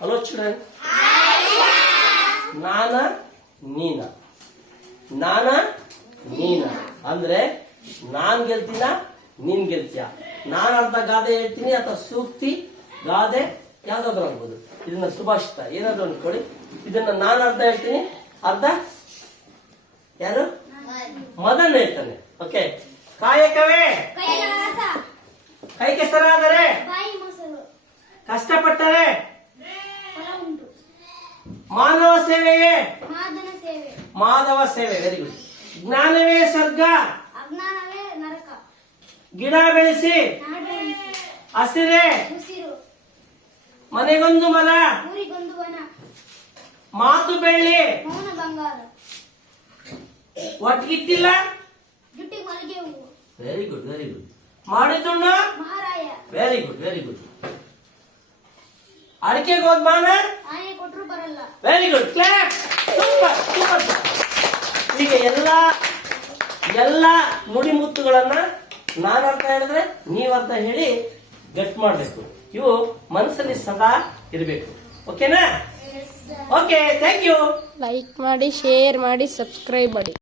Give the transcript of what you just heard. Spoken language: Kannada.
ಹಲೋ ಚಿಲ್ಡ್ರನ್ ನಾನ ನೀನ ನಾನ ನೀನ ಅಂದ್ರೆ ನಾನ್ ಗೆಲ್ತೀನ ನೀನ್ ಗೆಲ್ತೀಯ? ನಾನ್ ಅರ್ಧ ಗಾದೆ ಹೇಳ್ತೀನಿ ಅಥವಾ ಸೂಕ್ತಿ ಗಾದೆ ಯಾವ್ದಾದ್ರು ಅನ್ಬೋದು ಇದನ್ನ ಸುಭಾಷಿತ ಏನಾದ್ರು ಅನ್ಕೊಳ್ಳಿ. ಇದನ್ನ ನಾನು ಅರ್ಧ ಹೇಳ್ತೀನಿ. ಅರ್ಧ? ಯಾರು? ಮದನ್ ಹೇಳ್ತಾನೆ. ಓಕೆ ಕಾಯಕವೇ? ಕೈ ಕೆಸರಾದರೆ ಮಾನವ ಸೇವೆಯೇ? ಮಾನವ ಸೇವೆ. ಮಾಧವ ಸೇವೆ ವೆರಿ ಗುಡ್ ಜ್ಞಾನವೇ ಸ್ವರ್ಗ? ಗಿಡ ಬೆಳೆಸಿ? ಹಸಿರೆ? ಮನೆಗೊಂದು ಮನ ಮಾತು ಬೆಳ್ಳಿ? ಒಟ್ಟಿಗಿಟ್ಟಿಲ್ಲ ವೆರಿ ಗುಡ್ ವೆರಿ ಗುಡ್ ಮಾಡಿದ್ದುಣ್ಣ? ಮಹಾರಾಯ. ವೆರಿ ಗುಡ್ ವೆರಿ ಗುಡ್ ಅಡಿಕೆಗೆ ಹೋದ್ very good clap super super ಈಗ ಎಲ್ಲ ಎಲ್ಲ ನುಡಿಮುತ್ತುಗಳನ್ನ ನಾನು ಅರ್ಥ ಹೇಳಿದ್ರೆ ನೀವು ಅರ್ಥ ಹೇಳಿ ಗಟ್ ಮಾಡಬೇಕು. ಇವು ಮನಸ್ಸಲ್ಲಿ ಸದಾ ಇರಬೇಕು. ಓಕೆನಾ ಓಕೆ ಥ್ಯಾಂಕ್ ಯು ಲೈಕ್ ಮಾಡಿ ಶೇರ್ ಮಾಡಿ ಸಬ್ಸ್ಕ್ರೈಬ್ ಮಾಡಿ.